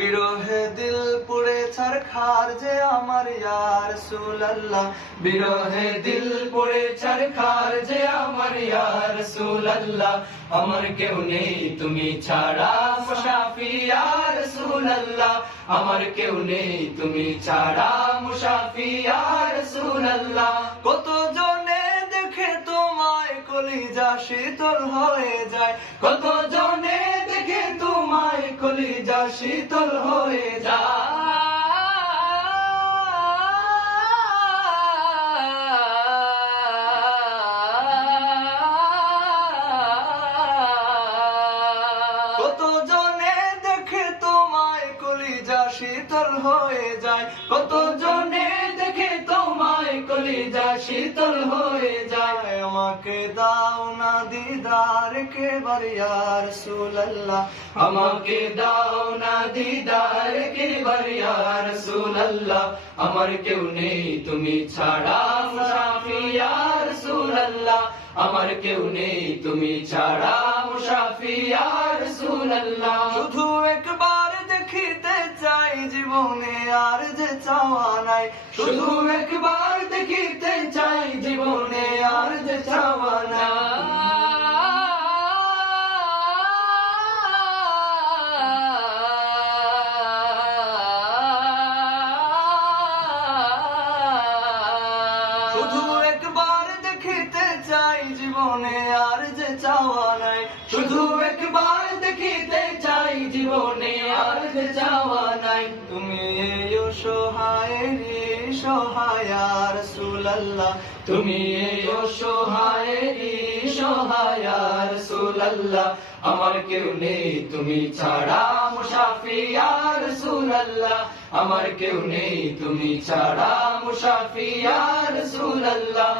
বিরহে দিল পুড়ে ছারখার যে আমার ইয়া রাসূলুল্লাহ, বিরহে দিল পুড়ে ছারখার যে আমার ইয়া রাসূলুল্লাহ। আমার কেউ নেই তুমি ছাড়া মুশাফি ইয়া রাসূলুল্লাহ, আমার কেউ নেই তুমি ছাড়া মুশাফি ইয়া রাসূলুল্লাহ। কত জনে দেখে তোমায় কলিজা শীতল হয়ে যায়, কত জনে দেখে তোমায় কলিজা শীতল হয়ে যায়। কত জনে দেখে তোমায় কলিজা শীতল হয়ে যায়, কত জনে দেখে তোমায় কলিজা শীতল হয়ে যায়। আমাকে দাও না দিদার কেবার ইয়া রাসূলুল্লাহ, আমাকে দাও না দিদার কেবার ইয়া রাসূলুল্লাহ। আমার কেউ নেই তুমি ছাড়া মুশাফি ইয়া রাসূলুল্লাহ, আমার কেউ নেই তুমি ছাড়া মুশাফি ইয়া রাসূলুল্লাহ। শুধু একবার দেখিতে চাই জীবনে আর যে চাওয়া নাই, শুধু একবার দেখিতে চাই জীবনে আর যে চাওয়া না। শুধু একবার দেখিতে চাই জীবনে আর যে চাওয়া নাই, শুধু একবার দেখিতে চাই জীবনে আর যে চাওয়া নাই। তুমি এই অসহায়েরই সহায় ইয়া রাসূলুল্লাহ, তুমি এই অসহায়েরই সহায় ইয়া রাসূলুল্লাহ। আমার কেউ নেই তুমি ছাড়া মুশাফি ইয়া রাসূলুল্লাহ, আমার কেউ নেই তুমি ছাড়া মুশাফি ইয়া রাসূলুল্লাহ।